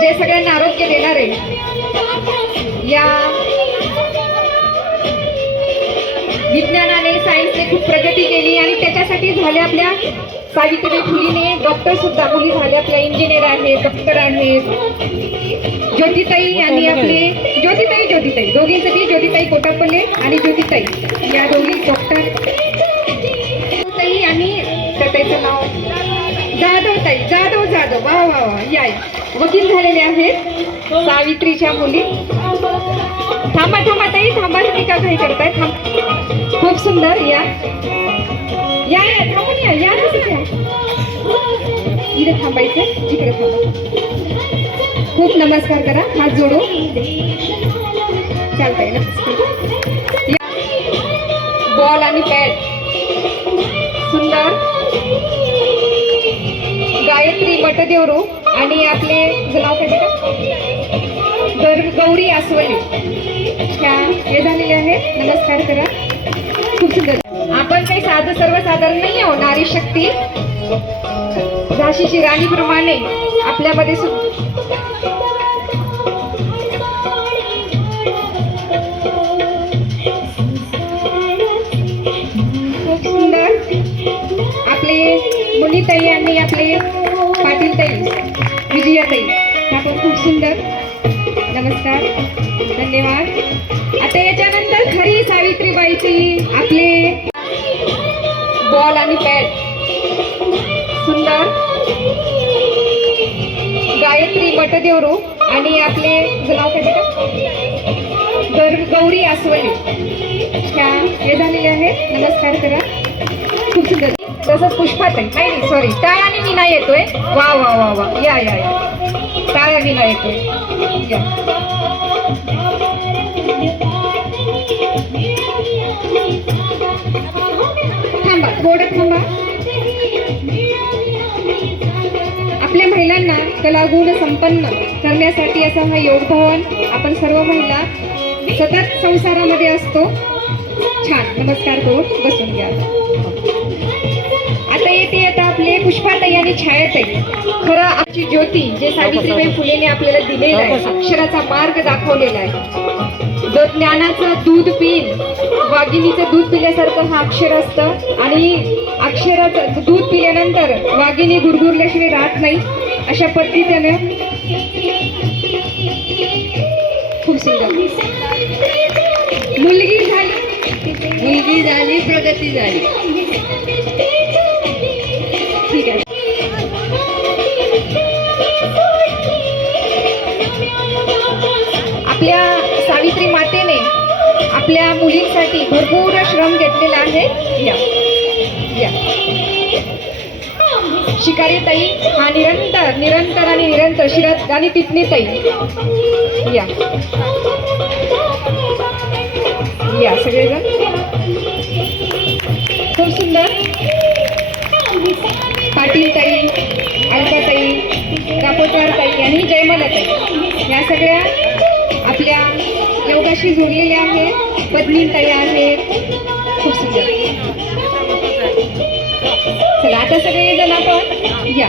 जे सगळ्यांना आरोग्य देणार आहे, या विज्ञानाने सायन्सने खूप प्रगती केली आणि त्याच्यासाठी झाल्या आपल्या सावित्रीबाई फुलेने डॉक्टर सुद्धा मुली झाल्या, आपल्या इंजिनियर आहेत, डॉक्टर आहेत. ज्योतिताई आणि आपले ज्योतिताई दोघींसाठी ज्योतिताई कोटापल्ले आणि ज्योतिताई या दोघी डॉक्टर ताई आणि त्याचं नाव जाधव वा वा वा या वकील झालेले आहेत सावित्रीच्या मुली. थांबा ताई थांबा, तुम्ही का काही करताय? खूप सुंदर या थांबून या तसंच या, इथे थांबायचं, इकडे थांबा. खूप नमस्कार करा, हात जोडू चालतंय ना. बॉल आणि पॅड सुंदर. गायत्री मटदेवरू आणि आपले नाव काय का गौरी आसवले ह्या हे झालेले आहे. नमस्कार करा. खूप सुंदर. आपण काही सर्वसाधारण नाही आहोत. नारी शक्ती झाशीची राणीप्रमाणे आपल्यामध्ये खूप सुंदर आपले मुनीताई आणि आपले पाटीलताई विजयाताई ह्या पण खूप सुंदर. नमस्कार, धन्यवाद. आता याच्यानंतर खरी सावित्रीबाईची आपले बॉल आणि पॅड सुंदर. गायत्री मटदेवरू आणि आपले नाव काय का गौरी आसवले ह्या हे झालेले आहे. नमस्कार करा. खूप सुंदर. तसंच पुष्पाताई नाही सॉरी टाळ्याने विना येतोय. वा वा वा वा या या या टाळ्या विना येतोय या. थांबा थोडं थांबा. आपल्या महिलांना कलागुण संपन्न करण्यासाठी असं हा योग भवन आपण सर्व महिला सतत संसारामध्ये असतो. छान. नमस्कार करून बसून घ्या. आता येते आपले पुष्पाताई आणि छायाताई. खरं आमची ज्योती जे सावित्रीबाई फुलेने आपल्याला दिलेला आहे, अक्षराचा मार्ग दाखवलेला आहे. जो ज्ञानाचं दूध पिईल, वाघिणीचं दूध पिल्यासारखं हा अक्षर असतं आणि अक्षराचं दूध पिल्यानंतर वाघिणी गुरगुरल्याशिवाय राहत नाही. अशा पद्धतीने खूप सुंदर. मुलगी झाली प्रगती झाली. ठीक आहे. आपल्या सावित्री मातेने आपल्या मुलींसाठी भरपूर श्रम घेतलेला आहे. या या शिकारी ताई हा निरंतर आणि निरंतर शिरत आणि टिपणी ताई या या सगळेजण खूप सुंदर. पाटील ताई, अलकाताई, कापोटवार ताई आणि जयमला ताई या सगळ्या आपल्या योगाशी जोडलेल्या आहेत. पद्मिनी ताई आहेत. खूप सुंदर. चला आता सगळेजण आपण या.